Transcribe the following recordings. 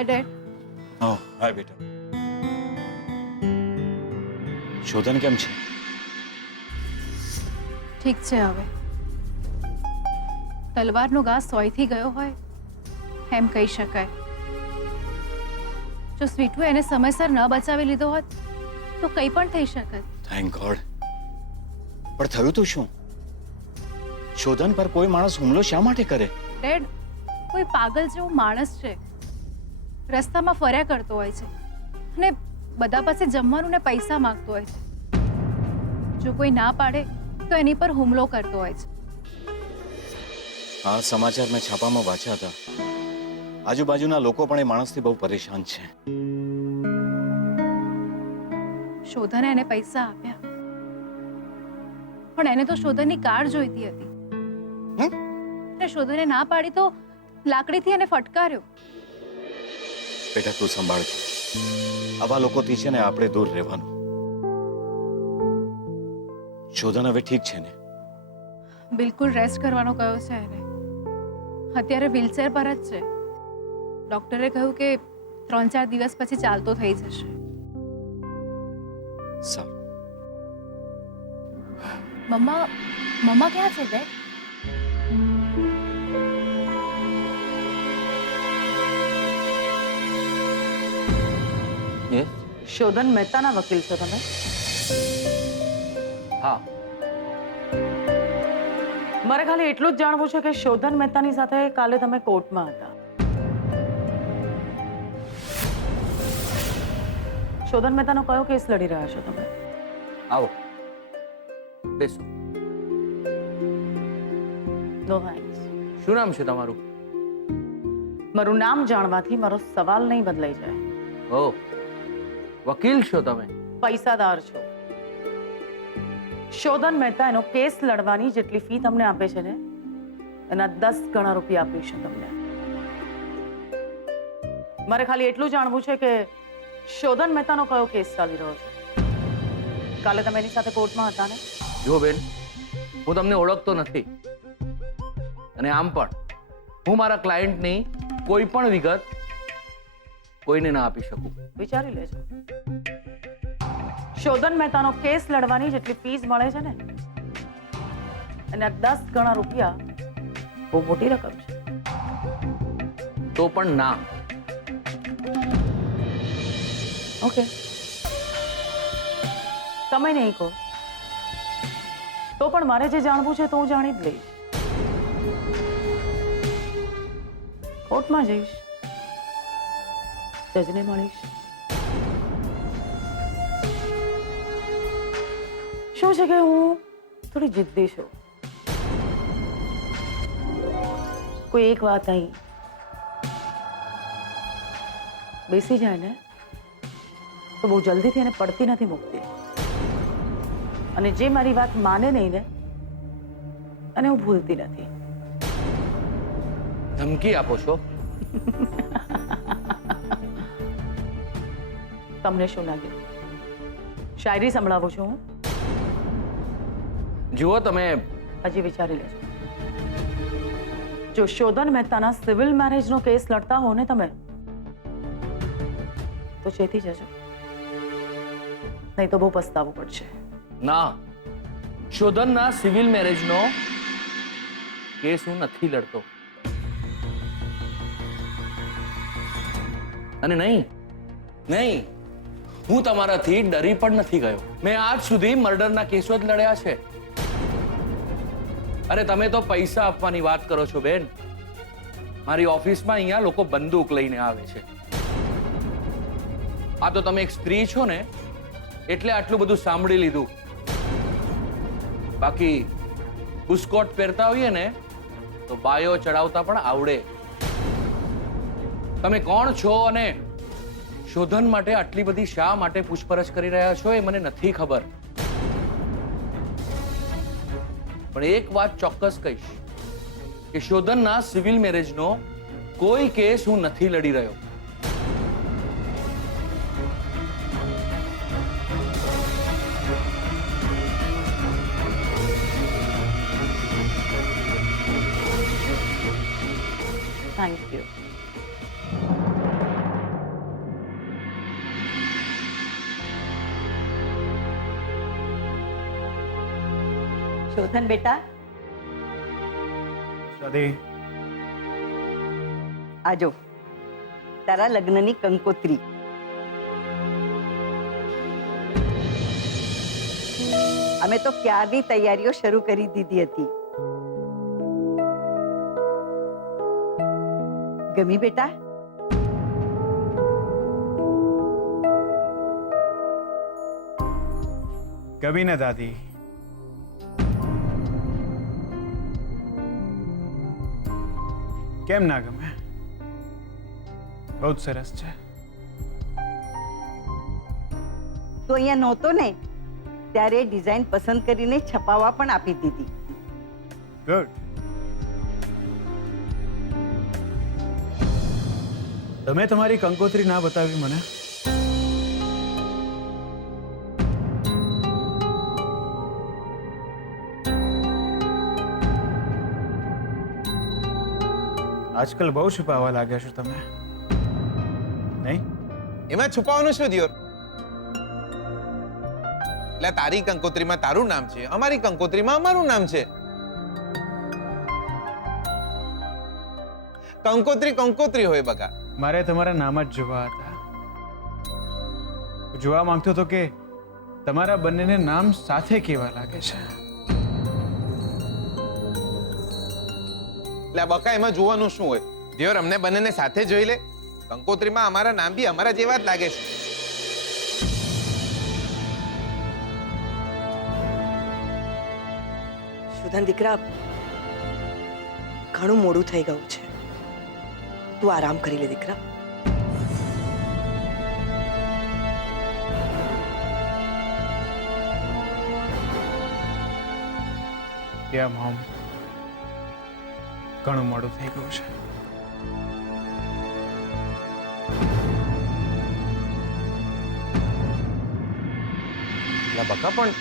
હાય dead. हाँ हाय बेटा शोधन केम छे ઠીક છે હવે. તલવારનો ઘા સોયથી ગયો હોય એમ કહી શકાય. જો સ્વીટુએ એને સમયસર ન બચાવી લીધો હોત તો કંઈ પણ થઈ શકત. थैंक गॉड पर થયું તો શું શોધન પર કોઈ માણસ હુમલો શા માટે કરે ડેડ, કોઈ પાગલ જેવો માણસ છે, રસ્તામાં ફર્યા કરતો હોય છે અને બધા પાસે જમવાનું ને પૈસા માંગતો હોય છે. જો કોઈ ના પાડે તો એની પર હુમલો કરતો હોય છે. આ સમાચાર મેં છાપામાં વાંચ્યા હતા. આજુબાજુના લોકો પણ એ માણસથી બહુ પરેશાન છે. શોધને એને પૈસા આપ્યા, પણ એને તો શોધનની કાર જોઈતી હતી. અને શોધને ના પાડી તો લાકડીથી એને ફટકાર્યો. બેટા તું સંભાળ. આવા લોકોથી છે ને આપણે દૂર રહેવાનું. શોધન હવે ઠીક છે ને? બિલકુલ રેસ્ટ કરવાનો કહ્યો છે એને. અત્યારે વ્હીલચેર પર જ છે. ડોક્ટરે કહ્યું કે 3-4 દિવસ પછી ચાલતો થઈ જશે. સારું. મમ્મા ક્યાં છે ડેડ? શોધન મહેતાના વકીલ છો તમે? હા. મારે ખાલી એટલું જ જાણવું છે કે શોધન મહેતાની સાથે કાલે તમે કોર્ટમાં હતા. શોધન મહેતાનો કયો કેસ લડી રહ્યા છો તમે? આવો બેસો. No thanks. શું નામ છે તમારું? મારું નામ જાણવાથી મારો સવાલ નહીં બદલાઈ જાય. ઓહ, વકીલ છો તમે? પૈસાદાર છો. શોધન મહેતા એનો કેસ લડવાની જેટલી ફી તમને આપે છે ને એના 10 ગણા રૂપિયા આપીશું તમને. મારે ખાલી એટલું જાણવું છે કે શોધન મહેતાનો કયો કેસ ચાલી રહ્યો છે? કાલે તમે એની સાથે કોર્ટમાં હતા ને? જો બેન, હું તમને ઓળખતો નથી અને આમ પણ હું મારા ક્લાયન્ટની કોઈ પણ વિગત કોઈને ના આપી શકું. વિચારી લેજો. શોધન મહેતાનો કેસ લડવાની જેટલી ફીસ મળે છે ને એના 10 ગણા રૂપિયા બહુ મોટી રકમ છે. તો પણ ના. ઓકે, તમે નહીં કહો તો પણ મારે જે જાણવું છે તો હું જાણી જ લઈશ. કોર્ટમાં જઈશ, જજને મળીશ. શું છે કે હું થોડી જિદ્દી છું. કોઈ એક વાત અહીં બેસી જાય ને તો બહુ જલ્દીથી એને પડતી નથી મૂકતી. અને જે મારી વાત માને નહીં ને અને હું ભૂલતી નથી. ધમકી આપો છો? તમને શું લાગે શાયરી સંભળાવું છું હું? જુઓ, તમે હજી વિચારી લેજો. જો શોધન મહેતાના સિવિલ મેરેજનો કેસ લડતા હો ને તમે તો ચેતી જજો, નહીં તો બહુ પસ્તાવું પડશે. ના, શોધનના સિવિલ મેરેજનો કેસ હું નથી લડતો. અને નહીં, હું તમારાથી ડરી પણ નથી ગયો. મેં આજ સુધી મર્ડરના કેસો જ લડ્યા છે. અરે તમે તો પૈસા આપવાની વાત કરો છો બેન. મારી ઓફિસમાં અહીંયા લોકો બંદૂક લઈને આવે છે. આ તો તમે એક સ્ત્રી છો ને એટલે આટલું બધું સાંભળી લીધું. બાકી બુસ્કોટ પહેરતા હોઈએ ને તો બાયો ચડાવતા પણ આવડે. તમે કોણ છો અને શોધન માટે આટલી બધી શા માટે પૂછપરછ કરી રહ્યા છો એ મને નથી ખબર. પણ એક વાત ચોક્કસ કહીશ કે શોધનના સિવિલ મેરેજનો કોઈ કેસ હું નથી લડી રહ્યો. Thank you. શોધન બેટા, દાદી, આજો તારા લગ્નની કંકોત્રી. અમે તો ક્યારની તૈયારીઓ શરૂ કરી દીધી હતી. ગમી બેટા? ગમી ને દાદી? કેમ ના ગમે? બહુ જ સરસ છે. તો અહીંયા નહોતો ને ત્યારે ડિઝાઇન પસંદ કરીને છપાવવા પણ આપી દીધી. ગુડ. તમે તમારી કંકોત્રી ના બતાવી મને? આજકાલ બહુ છુપાવવા લાગ્યા છો તમે, નહીં? એમાં છુપાવાનું શું દિયોર? એટલે તારી કંકોત્રીમાં તારું નામ છે, અમારી કંકોત્રીમાં અમારું નામ છે. કંકોત્રી કંકોત્રી હોય બકા. મારે તમારા નામ જ જોવા હતા. જોવા માંગતો હતો કે તમારા બંનેને નામ સાથે કેવા લાગે છે. એટલે બકા એમાં જોવાનું શું હોય? દિયોર અમને બંનેને સાથે જોઈ લે. કંકોત્રીમાં અમારા નામ બી અમારા જેવા જ લાગે છે. સુધન દીકરા, ઘણું મોડું થઈ ગયું છે. તું આરામ કરી લે દીકરા. યા મોમ, ઘણું મોડું થઈ ગયું છે. એટલે બકા પણ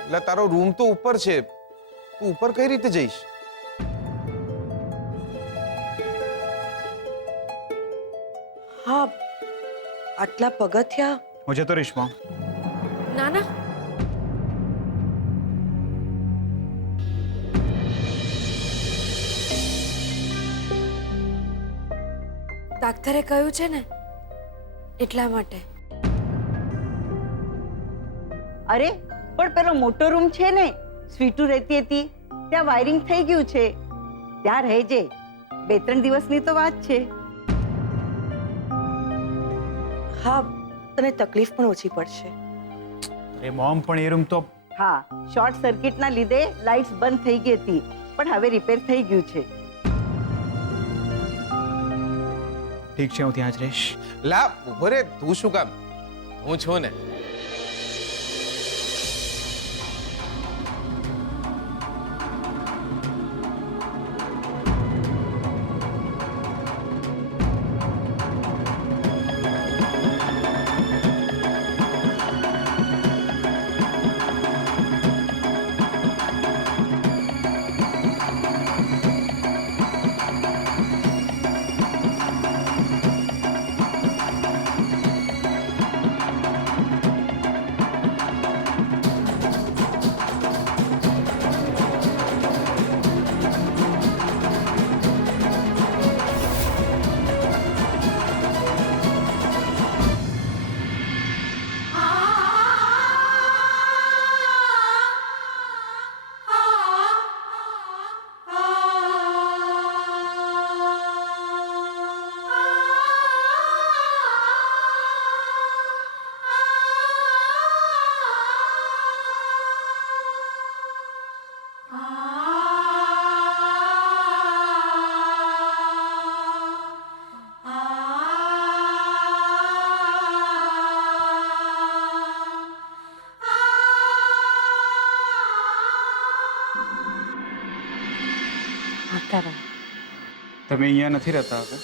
એટલે તારો રૂમ તો ઉપર છે, તું ઉપર કઈ રીતે જઈશ? હા, આટલા પગથિયા. હું જતો રહીશ મોમ. ના ના, ડાક્ટરે કહ્યું છે ને એટલા માટે. અરે પણ પેલો મોટો રૂમ છે ને, સ્વીટુ રહેતી હતી, ત્યાં વાયરિંગ થઈ ગયું છે. ત્યાં રહેજે, 2-3 દિવસની તો વાત છે. હા, તને તકલીફ પણ ઓછી પડશે. એ મોમ, પણ એ રૂમ તો હા, શોર્ટ સર્કિટના લીધે લાઇટ્સ બંધ થઈ ગઈ હતી, પણ હવે રિપેર થઈ ગયું છે. ઠીક છે, હું ત્યાં જ રહીશ. લા ઉભો રે, તું શું કામ? હું છું ને. તમે અહીંયા નથી રહેતા હવે?